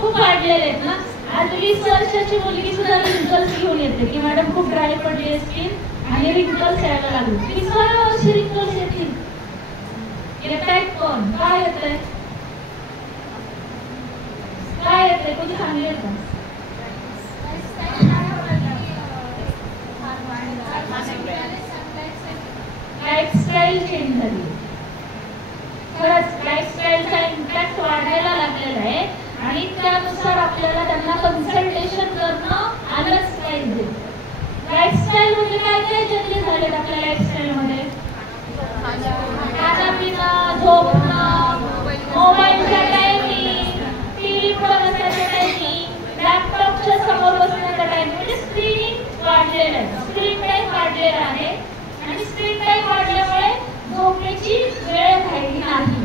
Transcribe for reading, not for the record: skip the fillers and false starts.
खूप वाढलेले आहेत ना. आज 20 वर्षाची मुलगी सुद्धा रिंकल्स घेऊन येते की मॅडम खूप ड्राय पडली स्किन आणि रिंकल्स यायला लागले. 20व्या वर्षी रिंकल्स येतील. येतायत कोण? काय येतंय? काय येतंय? कोणी सांगेल का? लाईफस्टाईल चेंज झाली. खरंच लाईफस्टाईलचा इम्पॅक्ट वाढायला लागलेला आहे आणि त्यानुसार आपल्याला त्यांना कन्सल्टेशन करणं आलंच पाहिजे. लाईफस्टाईल म्हणजे काय काय चेंजेस झालेत आपल्या लाईफस्टाईल मध्ये? खाणं पिणं, झोपणं, मोबाईलचा टायमिंग, टीव्ही पुढे बसण्याचा टायमिंग, लॅपटॉपच्या समोर बसण्याचा टायमिंग, म्हणजे स्क्रीनिंग वाढलेलं आहे. स्क्रीन टाइम वाढलेला आहे आणि स्क्रीन टाइम वाढल्यामुळे झोपेची वेळ राहिली नाही.